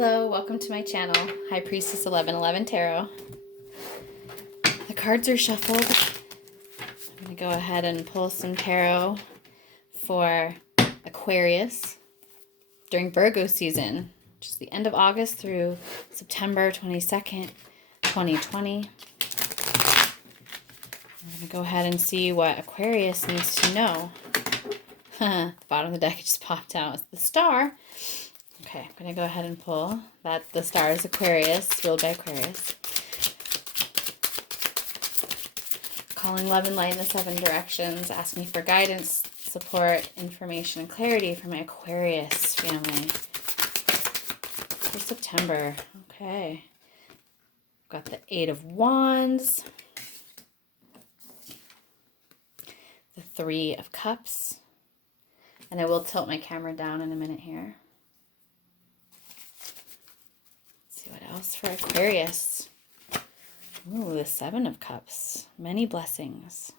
Hello, welcome to my channel, High Priestess 1111 Tarot. The cards are shuffled. I'm going to go ahead and pull some tarot for Aquarius during Virgo season, which is the end of August through September 22nd, 2020. I'm going to go ahead and see what Aquarius needs to know. The bottom of the deck just popped out. It's the star. Okay, I'm going to go ahead and pull that. The star is Aquarius, ruled by Aquarius. Calling love and light in the 7 directions, asking for guidance, support, information, and clarity for my Aquarius family. For September. Okay. Got the 8 of Wands. The 3 of Cups. And I will tilt my camera down in a minute here. Let's see what else for Aquarius. Ooh, the 7 of Cups. Many blessings.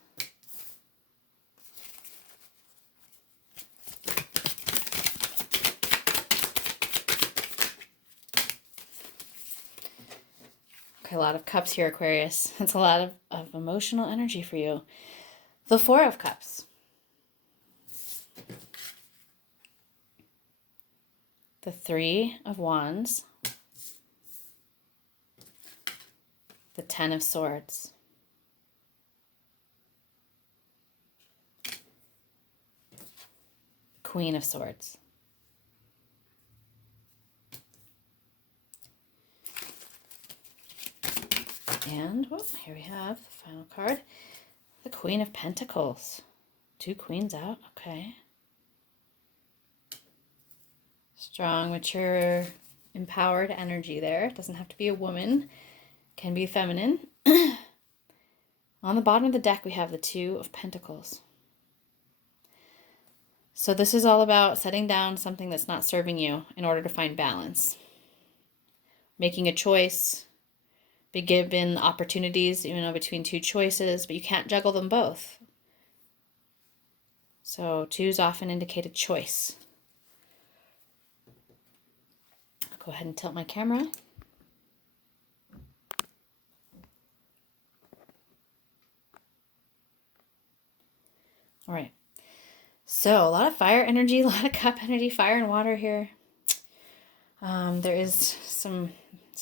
Okay, a lot of cups here, Aquarius. That's a lot of emotional energy for you. The 4 of Cups. The 3 of Wands. The 10 of Swords. Queen of Swords. And here we have the final card. The Queen of Pentacles. 2 queens out. Okay. Strong, mature, empowered energy there. It doesn't have to be a woman. Can be feminine. On the bottom of the deck, we have the 2 of Pentacles. So this is all about setting down something that's not serving you in order to find balance. Making a choice. Be given opportunities, between 2 choices, but you can't juggle them both. So 2s often indicate a choice. I'll go ahead and tilt my camera. All right. So a lot of fire energy, a lot of cup energy, fire and water here. There is some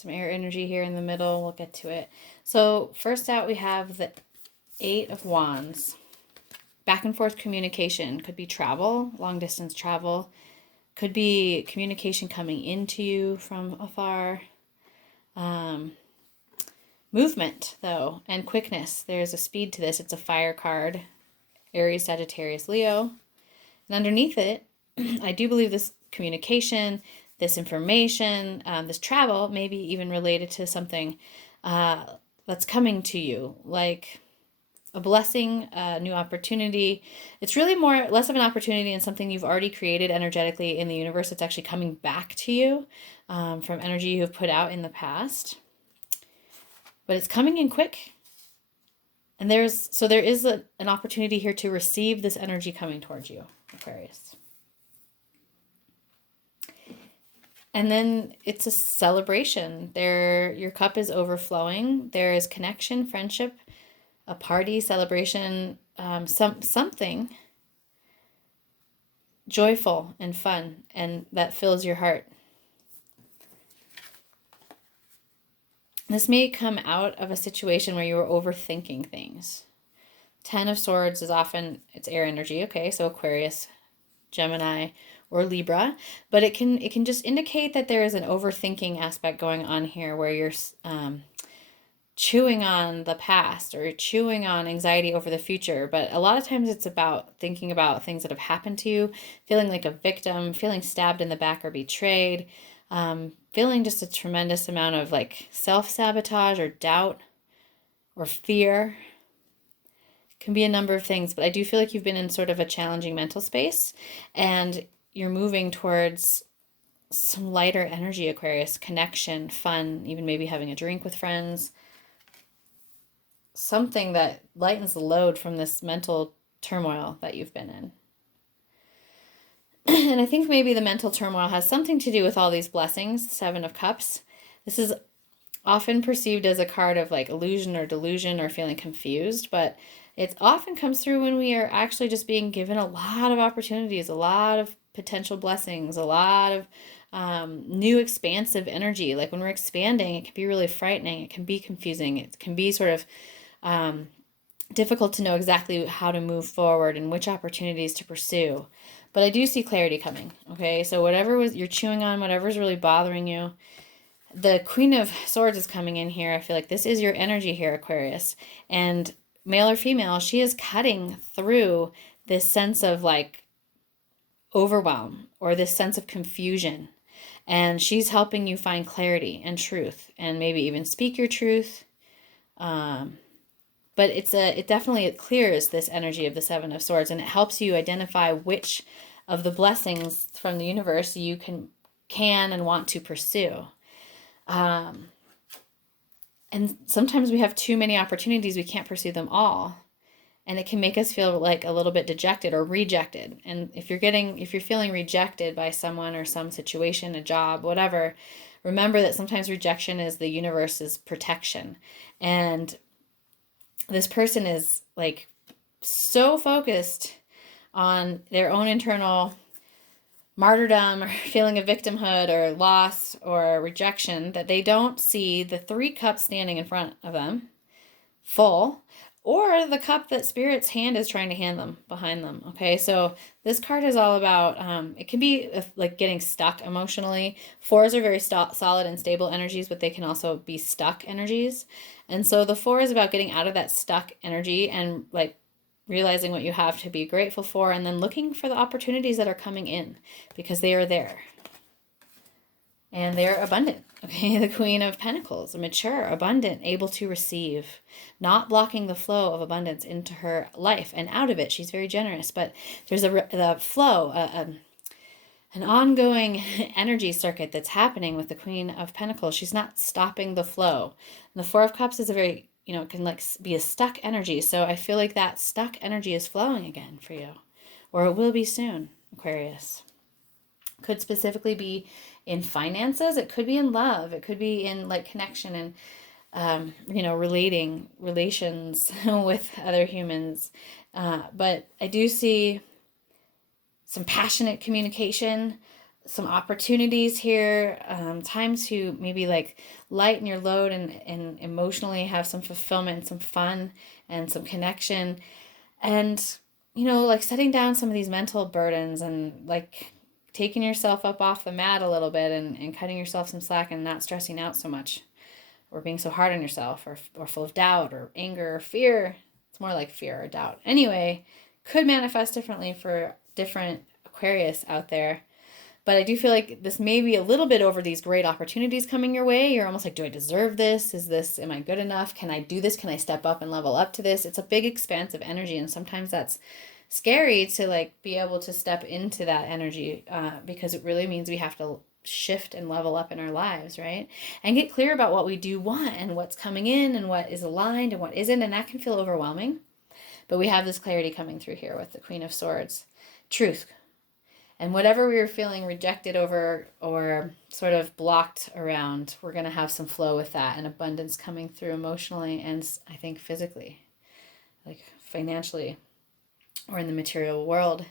air energy here in the middle. We'll get to it. So first out, we have the 8 of Wands. Back and forth communication. Could be travel, long distance travel. Could be communication coming into you from afar. Movement, though, and quickness. There's a speed to this. It's a fire card. Aries, Sagittarius, Leo. And underneath it, I do believe this communication, this information, this travel may be even related to something that's coming to you, like a blessing, a new opportunity. It's really less of an opportunity and something you've already created energetically in the universe. It's actually coming back to you from energy you have put out in the past. But it's coming in quick. And there is an opportunity here to receive this energy coming towards you, Aquarius. And then it's a celebration. Your cup is overflowing. There is connection, friendship, a party, celebration, something joyful and fun, and that fills your heart. This may come out of a situation where you were overthinking things. 10 of Swords is often, it's air energy, okay, so Aquarius, Gemini, or Libra, but it can just indicate that there is an overthinking aspect going on here where you're chewing on the past or chewing on anxiety over the future. But a lot of times it's about thinking about things that have happened to you, feeling like a victim, feeling stabbed in the back or betrayed, feeling just a tremendous amount of self-sabotage or doubt or fear. Can be a number of things, but I do feel like you've been in sort of a challenging mental space and you're moving towards some lighter energy, Aquarius, connection, fun, even maybe having a drink with friends. Something that lightens the load from this mental turmoil that you've been in. And I think maybe the mental turmoil has something to do with all these blessings. Seven of Cups. This is often perceived as a card of like illusion or delusion or feeling confused, but it often comes through when we are actually just being given a lot of opportunities, a lot of potential blessings, a lot of new expansive energy. Like when we're expanding, it can be really frightening. It can be confusing. It can be sort of difficult to know exactly how to move forward and which opportunities to pursue. But I do see clarity coming. Okay, so whatever you're chewing on, whatever's really bothering you, the Queen of Swords is coming in here. I feel like this is your energy here, Aquarius. And male or female, she is cutting through this sense of like overwhelm or this sense of confusion. And she's helping you find clarity and truth and maybe even speak your truth. But it definitely clears this energy of the Seven of Swords, and it helps you identify which of the blessings from the universe you can and want to pursue. And sometimes we have too many opportunities, we can't pursue them all. And it can make us feel like a little bit dejected or rejected. And if you're feeling rejected by someone or some situation, a job, whatever, remember that sometimes rejection is the universe's protection. And this person is like so focused on their own internal martyrdom or feeling of victimhood or loss or rejection that they don't see the three cups standing in front of them full, or the cup that Spirit's hand is trying to hand them behind them. Okay, so this card is all about, it can be like getting stuck emotionally. Fours are very solid and stable energies, but they can also be stuck energies. And so the four is about getting out of that stuck energy and like realizing what you have to be grateful for, and then looking for the opportunities that are coming in because they are there. And they're abundant. Okay, the Queen of Pentacles, mature, abundant, able to receive, not blocking the flow of abundance into her life and out of it. She's very generous, but there's the flow, an ongoing energy circuit that's happening with the Queen of Pentacles. She's not stopping the flow. And the Four of Cups is a very, it can like be a stuck energy. So I feel like that stuck energy is flowing again for you, or it will be soon, Aquarius. Could specifically be in finances. It could be in love. It could be in like connection and, relations with other humans. But I do see some passionate communication, some opportunities here, time to maybe like lighten your load and emotionally have some fulfillment, some fun and some connection. And, like setting down some of these mental burdens and like taking yourself up off the mat a little bit and cutting yourself some slack and not stressing out so much or being so hard on yourself or full of doubt or anger or fear. It's more like fear or doubt. Anyway, could manifest differently for different Aquarius out there. But I do feel like this may be a little bit over these great opportunities coming your way. You're almost like, do I deserve this? Am I good enough? Can I do this? Can I step up and level up to this? It's a big expansive energy. And sometimes that's scary to like be able to step into that energy because it really means we have to shift and level up in our lives, right? And get clear about what we do want and what's coming in and what is aligned and what isn't. And that can feel overwhelming. But we have this clarity coming through here with the Queen of Swords. Truth. And whatever we were feeling rejected over or sort of blocked around, we're going to have some flow with that and abundance coming through emotionally and I think physically, like financially or in the material world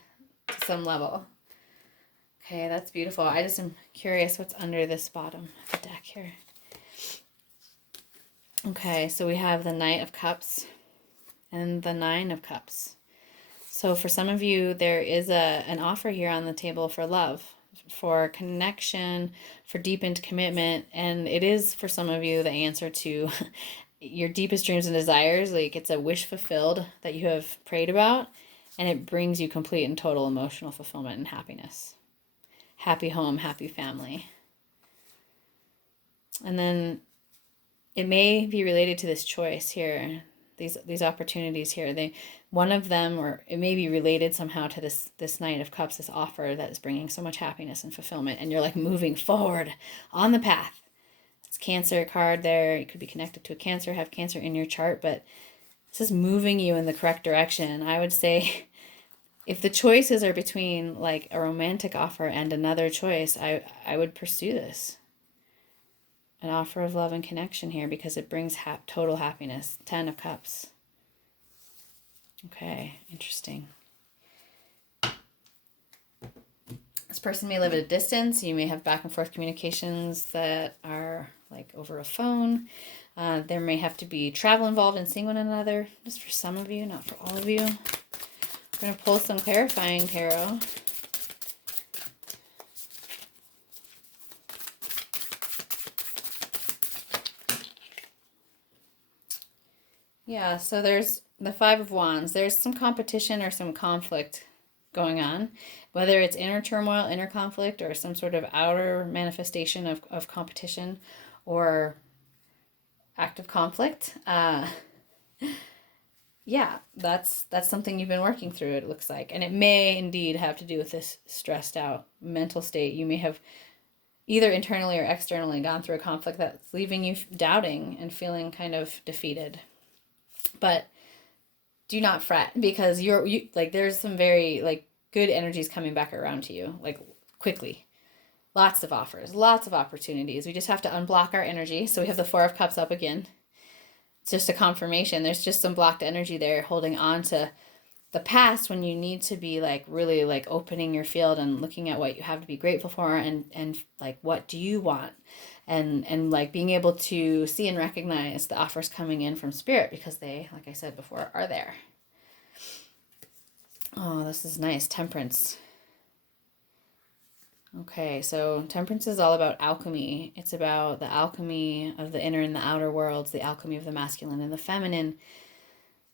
to some level. Okay, that's beautiful. I just am curious what's under this bottom of the deck here. Okay, so we have the Knight of Cups and the Nine of Cups. So for some of you, there is an offer here on the table for love, for connection, for deepened commitment. And it is, for some of you, the answer to your deepest dreams and desires. Like it's a wish fulfilled that you have prayed about. And it brings you complete and total emotional fulfillment and happiness. Happy home, happy family. And then it may be related to this choice here. These opportunities here, one of them, or it may be related somehow to this Knight of Cups, this offer that is bringing so much happiness and fulfillment, and you're like moving forward on the path. It's Cancer card there. It could be connected to a Cancer, have Cancer in your chart, but this is moving you in the correct direction. I would say if the choices are between like a romantic offer and another choice, I would pursue this. An offer of love and connection here because it brings total happiness. 10 of Cups. Okay, interesting. This person may live at a distance. You may have back and forth communications that are like over a phone. There may have to be travel involved in seeing one another, just for some of you, not for all of you. We're going to pull some clarifying tarot. Yeah, so there's the Five of Wands. There's some competition or some conflict going on, whether it's inner turmoil, inner conflict, or some sort of outer manifestation of competition or active conflict. Yeah, that's something you've been working through, it looks like. And it may indeed have to do with this stressed out mental state. You may have either internally or externally gone through a conflict that's leaving you doubting and feeling kind of defeated. But do not fret, because you like there's some very like good energies coming back around to you like quickly. Lots of offers, lots of opportunities. We just have to unblock our energy. So we have the Four of Cups up again. It's just a confirmation. There's just some blocked energy there holding on to the past when you need to be like really like opening your field and looking at what you have to be grateful for and like what do you want, and like being able to see and recognize the offers coming in from spirit, because they, like I said before, are there. Oh, this is nice. Temperance. Okay, so Temperance is all about alchemy. It's about the alchemy of the inner and the outer worlds, the alchemy of the masculine and the feminine.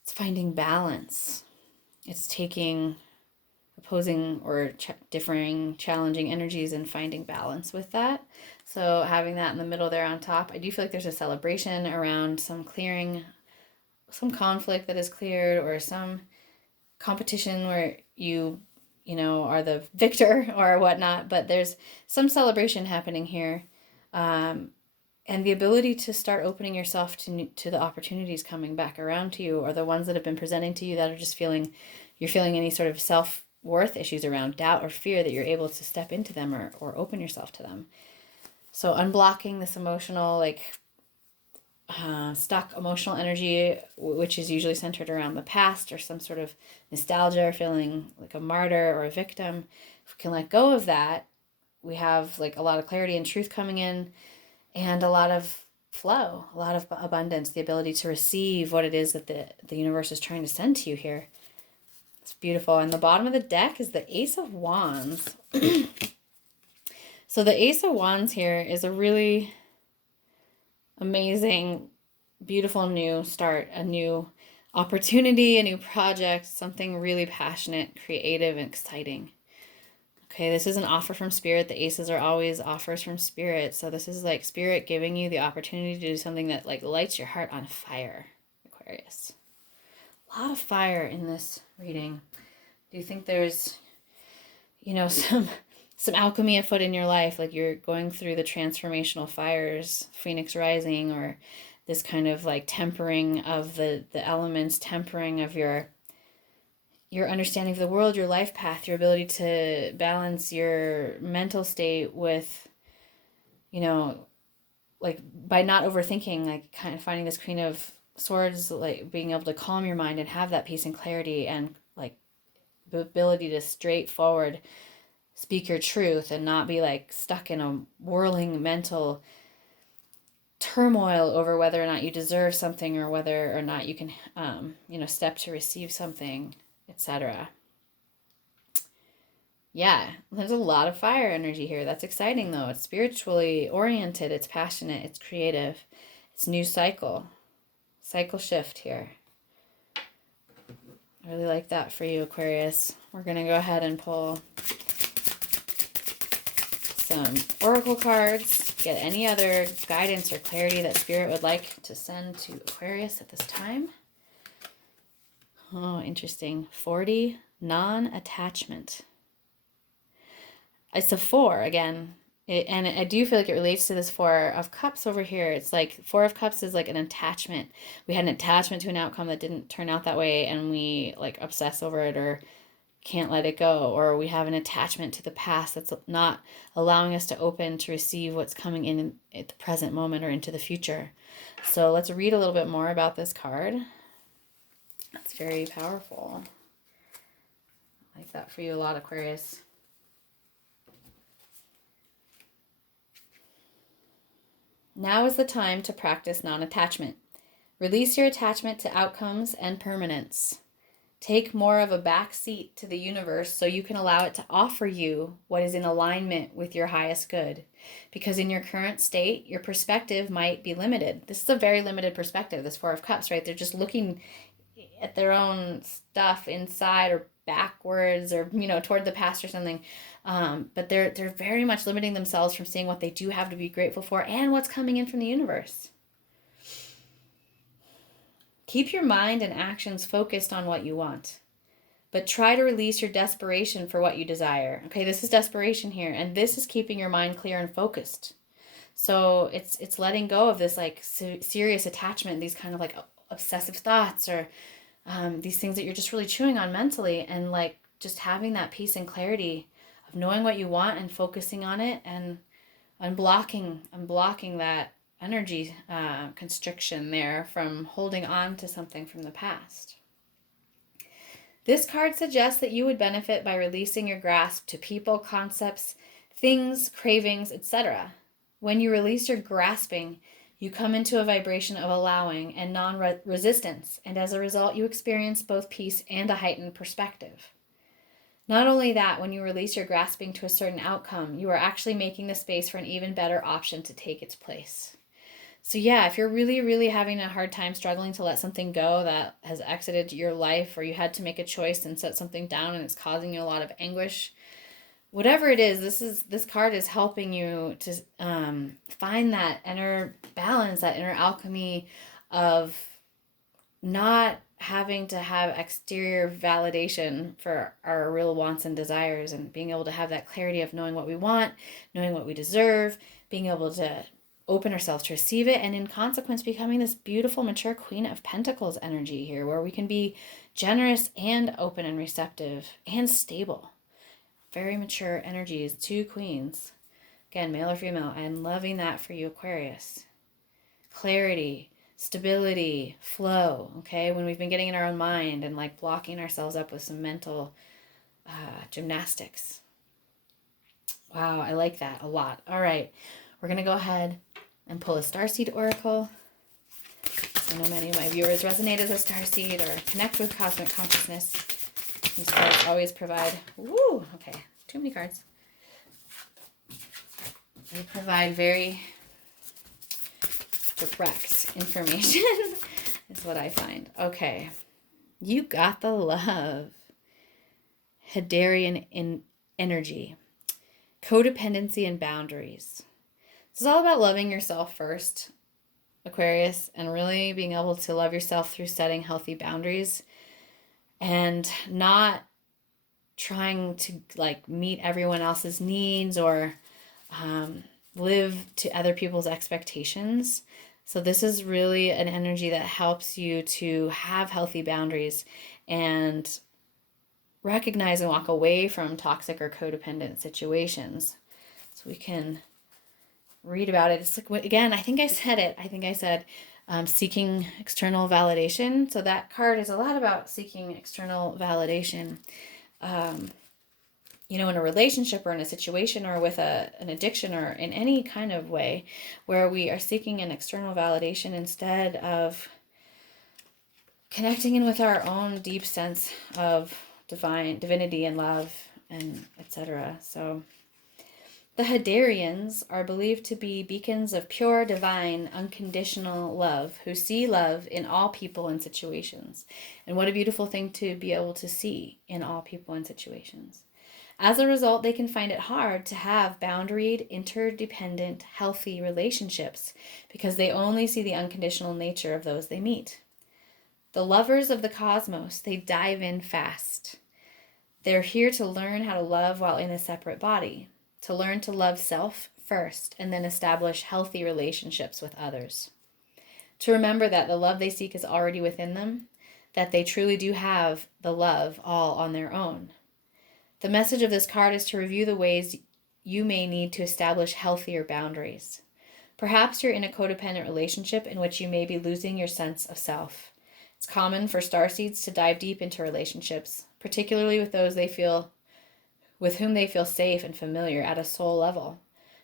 It's finding balance. It's taking opposing or differing, challenging energies and finding balance with that. So having that in the middle there on top, I do feel like there's a celebration around some clearing, some conflict that is cleared, or some competition where you know, are the victor or whatnot, but there's some celebration happening here. And the ability to start opening yourself to the opportunities coming back around to you, or the ones that have been presenting to you that are just you're feeling any sort of self-worth issues around, doubt or fear, that you're able to step into them or open yourself to them. So unblocking this emotional, like stuck emotional energy, which is usually centered around the past or some sort of nostalgia or feeling like a martyr or a victim. If we can let go of that, we have like a lot of clarity and truth coming in, and a lot of flow, a lot of abundance, the ability to receive what it is that the universe is trying to send to you here. It's beautiful. And the bottom of the deck is the Ace of Wands. So the Ace of Wands here is a really amazing, beautiful new start, a new opportunity, a new project, something really passionate, creative, and exciting. Okay, this is an offer from Spirit. The aces are always offers from Spirit. So this is like Spirit giving you the opportunity to do something that like lights your heart on fire, Aquarius. A lot of fire in this reading. Do you think there's, you know, some alchemy afoot in your life, like you're going through the transformational fires, Phoenix rising, or this kind of like tempering of the elements, tempering of your understanding of the world, your life path, your ability to balance your mental state with, you know, like by not overthinking, like kind of finding this Queen of Swords, like being able to calm your mind and have that peace and clarity, and like the ability to straightforward speak your truth and not be like stuck in a whirling mental turmoil over whether or not you deserve something, or whether or not you can, you know, step to receive something, etc. Yeah, there's a lot of fire energy here. That's exciting though. It's spiritually oriented, it's passionate, it's creative, it's new cycle shift here. I really like that for you, Aquarius. We're going to go ahead and pull some oracle cards, get any other guidance or clarity that Spirit would like to send to Aquarius at this time. Oh, interesting. 40, non-attachment. It's a 4 again. And I do feel like it relates to this 4 of Cups over here. It's like 4 of Cups is like an attachment. We had an attachment to an outcome that didn't turn out that way, and we like obsess over it or can't let it go, or we have an attachment to the past that's not allowing us to open to receive what's coming in at the present moment or into the future. So let's read a little bit more about this card. It's very powerful. I like that for you a lot, Aquarius. Now is the time to practice non-attachment. Release your attachment to outcomes and permanence. Take more of a back seat to the universe so you can allow it to offer you what is in alignment with your highest good. Because in your current state, your perspective might be limited. This is a very limited perspective, this Four of Cups, right? They're just looking at their own stuff inside or backwards or, toward the past or something. But they're very much limiting themselves from seeing what they do have to be grateful for and what's coming in from the universe. Keep your mind and actions focused on what you want, but try to release your desperation for what you desire. Okay, this is desperation here, and this is keeping your mind clear and focused. So it's letting go of this like serious attachment, these kind of like obsessive thoughts or these things that you're just really chewing on mentally, and like just having that peace and clarity of knowing what you want and focusing on it and unblocking that energy constriction there from holding on to something from the past. This card suggests that you would benefit by releasing your grasp to people, concepts, things, cravings, etc. When you release your grasping, you come into a vibration of allowing and non-resistance, and as a result, you experience both peace and a heightened perspective. Not only that, when you release your grasping to a certain outcome, you are actually making the space for an even better option to take its place. So yeah, if you're really, really having a hard time struggling to let something go that has exited your life, or you had to make a choice and set something down and it's causing you a lot of anguish, whatever it is, this card is helping you to find that inner balance, that inner alchemy of not having to have exterior validation for our real wants and desires, and being able to have that clarity of knowing what we want, knowing what we deserve, being able to open ourselves to receive it, and in consequence becoming this beautiful mature Queen of Pentacles energy here, where we can be generous and open and receptive and stable. Very mature energies, 2 queens. Again, male or female. I'm loving that for you, Aquarius. Clarity, stability, flow, okay? When we've been getting in our own mind and like blocking ourselves up with some mental gymnastics. Wow, I like that a lot. All right, we're going to go ahead and pull a Starseed Oracle. I know many of my viewers resonate as a Starseed or connect with cosmic consciousness. These cards always provide, okay, too many cards. They provide very direct information is what I find. Okay, you got the love. Hadarian in energy, codependency and boundaries. This is all about loving yourself first, Aquarius, and really being able to love yourself through setting healthy boundaries and not trying to like meet everyone else's needs or live to other people's expectations. So this is really an energy that helps you to have healthy boundaries and recognize and walk away from toxic or codependent situations. So we can read about it. It's like, again, I think I said seeking external validation. So that card is a lot about seeking external validation. In a relationship or in a situation or with an addiction or in any kind of way where we are seeking an external validation instead of connecting in with our own deep sense of divinity and love and etc. So the Hadarians are believed to be beacons of pure, divine, unconditional love who see love in all people and situations. And what a beautiful thing to be able to see in all people and situations. As a result, they can find it hard to have boundaried, interdependent, healthy relationships because they only see the unconditional nature of those they meet. The lovers of the cosmos, they dive in fast. They're here to learn how to love while in a separate body, to learn to love self first and then establish healthy relationships with others. To remember that the love they seek is already within them, that they truly do have the love all on their own. The message of this card is to review the ways you may need to establish healthier boundaries. Perhaps you're in a codependent relationship in which you may be losing your sense of self. It's common for starseeds to dive deep into relationships, particularly with those with whom they feel safe and familiar at a soul level.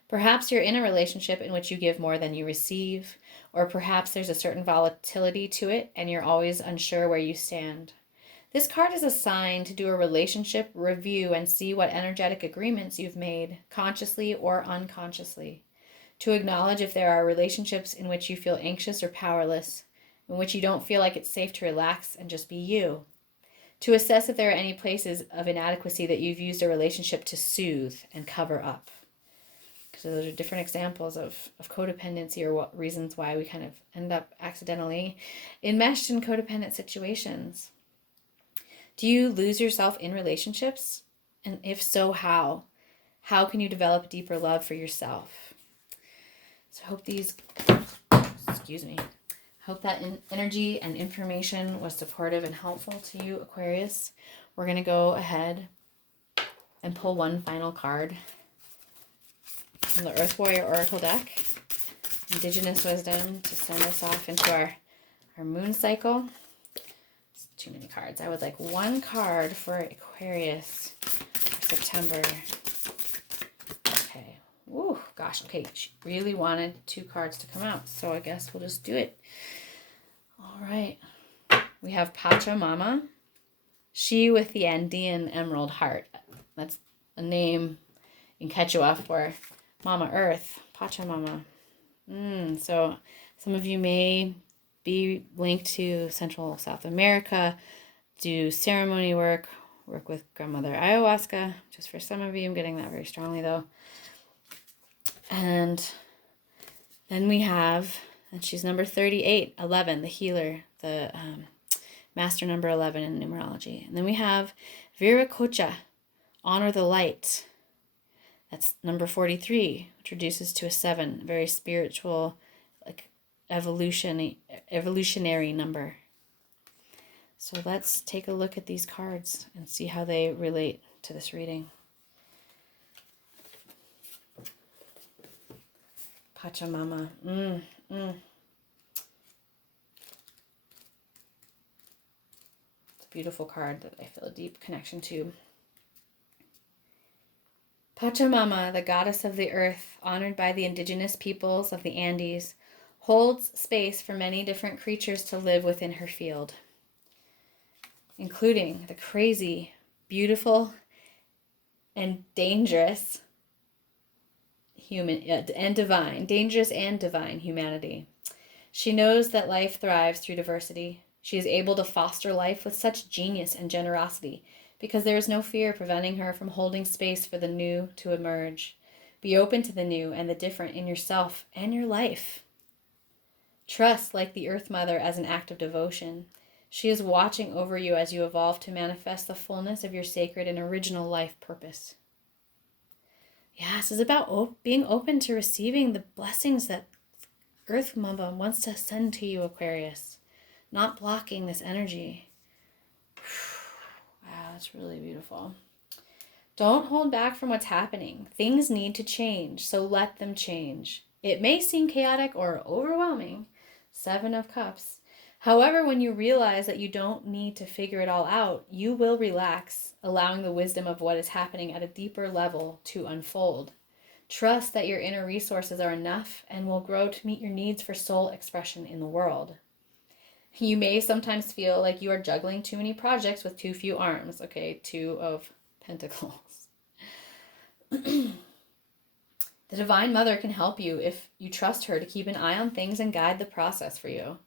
Perhaps you're in a relationship in which you give more than you receive, or perhaps there's a certain volatility to it and you're always unsure where you stand. This card is a sign to do a relationship review and see what energetic agreements you've made, consciously or unconsciously. To acknowledge if there are relationships in which you feel anxious or powerless, in which you don't feel like it's safe to relax and just be you. To assess if there are any places of inadequacy that you've used a relationship to soothe and cover up. Because those are different examples of codependency, or what reasons why we kind of end up accidentally enmeshed in codependent situations. Do you lose yourself in relationships? And if so, how? How can you develop a deeper love for yourself? So I hope hope that energy and information was supportive and helpful to you, Aquarius. We're going to go ahead and pull one final card from the Earth Warrior Oracle deck. Indigenous wisdom to send us off into our moon cycle. It's too many cards. I would like one card for Aquarius for September. Okay. Ooh, gosh. Okay. She really wanted 2 cards to come out, so I guess we'll just do it. All right. We have Pachamama. She with the Andean emerald heart. That's a name in Quechua for Mama Earth. Pachamama. So some of you may be linked to Central South America, do ceremony work with grandmother ayahuasca. Just for some of you, I'm getting that very strongly though. And then we have, and she's number 38, 11, the healer, the master number 11 in numerology. And then we have Viracocha, honor the light. That's number 43, which reduces to a 7, very spiritual, like evolutionary number. So let's take a look at these cards and see how they relate to this reading. Pachamama. It's a beautiful card that I feel a deep connection to. Pachamama, the goddess of the earth, honored by the indigenous peoples of the Andes, holds space for many different creatures to live within her field, including the crazy, beautiful, and dangerous dangerous and divine humanity. She knows that life thrives through diversity. She is able to foster life with such genius and generosity because there is no fear preventing her from holding space for the new to emerge. Be open to the new and the different in yourself and your life. Trust like the Earth Mother as an act of devotion. She is watching over you as you evolve to manifest the fullness of your sacred and original life purpose. Yeah, this is about being open to receiving the blessings that Earth Mother wants to send to you, Aquarius. Not blocking this energy. Wow, that's really beautiful. Don't hold back from what's happening. Things need to change, so let them change. It may seem chaotic or overwhelming. 7 of Cups. However, when you realize that you don't need to figure it all out, you will relax, allowing the wisdom of what is happening at a deeper level to unfold. Trust that your inner resources are enough and will grow to meet your needs for soul expression in the world. You may sometimes feel like you are juggling too many projects with too few arms. Okay, 2 of Pentacles. The Divine Mother can help you if you trust her to keep an eye on things and guide the process for you.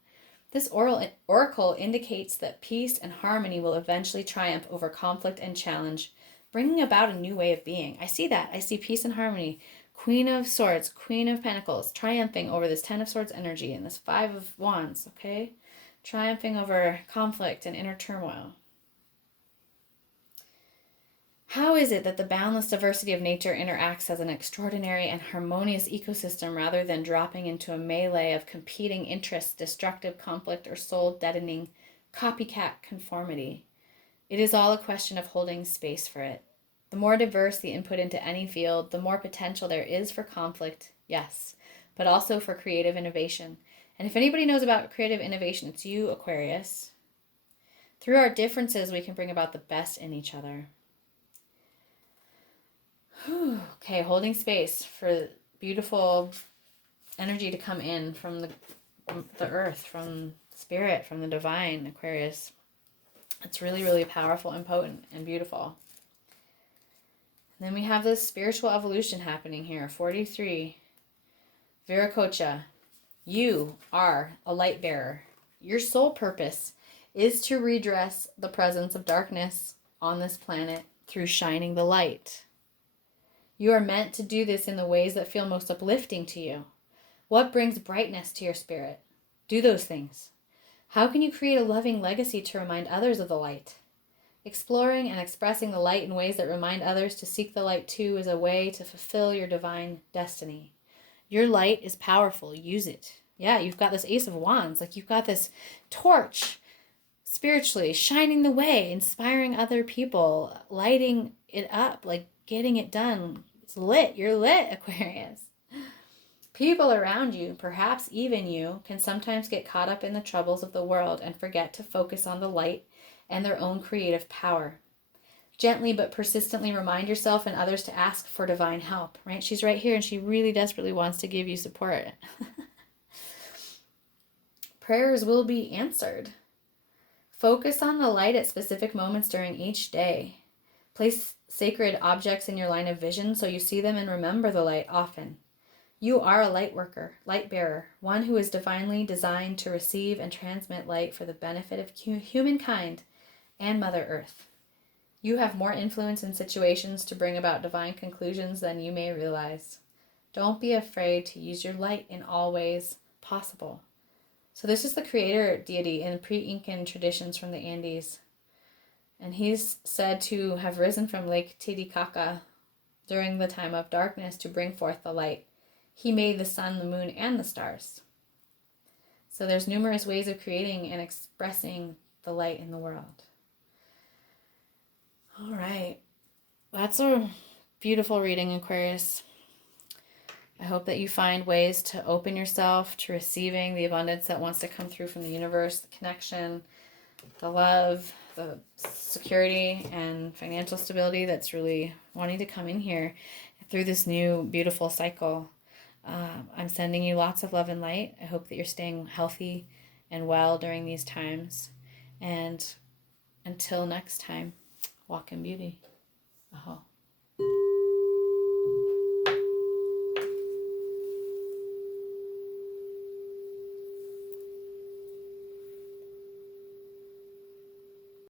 This oracle indicates that peace and harmony will eventually triumph over conflict and challenge, bringing about a new way of being. I see that. I see peace and harmony. Queen of Swords, Queen of Pentacles, triumphing over this 10 of Swords energy and this 5 of Wands, okay? Triumphing over conflict and inner turmoil. How is it that the boundless diversity of nature interacts as an extraordinary and harmonious ecosystem rather than dropping into a melee of competing interests, destructive conflict, or soul-deadening copycat conformity? It is all a question of holding space for it. The more diverse the input into any field, the more potential there is for conflict, yes, but also for creative innovation. And if anybody knows about creative innovation, it's you, Aquarius. Through our differences, we can bring about the best in each other. Okay, holding space for beautiful energy to come in from the earth, from spirit, from the divine, Aquarius. It's really, really powerful and potent and beautiful. And then we have this spiritual evolution happening here. 43. Viracocha. You are a light bearer. Your sole purpose is to redress the presence of darkness on this planet through shining the light. You are meant to do this in the ways that feel most uplifting to you. What brings brightness to your spirit? Do those things. How can you create a loving legacy to remind others of the light? Exploring and expressing the light in ways that remind others to seek the light too is a way to fulfill your divine destiny. Your light is powerful. Use it. Yeah, you've got this Ace of Wands. Like, you've got this torch spiritually shining the way, inspiring other people, lighting it up, like getting it done. It's lit. You're lit, Aquarius. People around you, perhaps even you, can sometimes get caught up in the troubles of the world and forget to focus on the light and their own creative power. Gently but persistently remind yourself and others to ask for divine help, right? She's right here and she really desperately wants to give you support. Prayers will be answered. Focus on the light at specific moments during each day. Place sacred objects in your line of vision so you see them and remember the light often. You are a light worker, light bearer, one who is divinely designed to receive and transmit light for the benefit of humankind and Mother Earth. You have more influence in situations to bring about divine conclusions than you may realize. Don't be afraid to use your light in all ways possible. So this is the creator deity in pre-Incan traditions from the Andes. And he's said to have risen from Lake Titicaca during the time of darkness to bring forth the light. He made the sun, the moon, and the stars. So there's numerous ways of creating and expressing the light in the world. All right. That's a beautiful reading, Aquarius. I hope that you find ways to open yourself to receiving the abundance that wants to come through from the universe, the connection, the love, the security, and financial stability that's really wanting to come in here through this new beautiful cycle. I'm sending you lots of love and light. I hope that you're staying healthy and well during these times. And until next time, walk in beauty. Aho.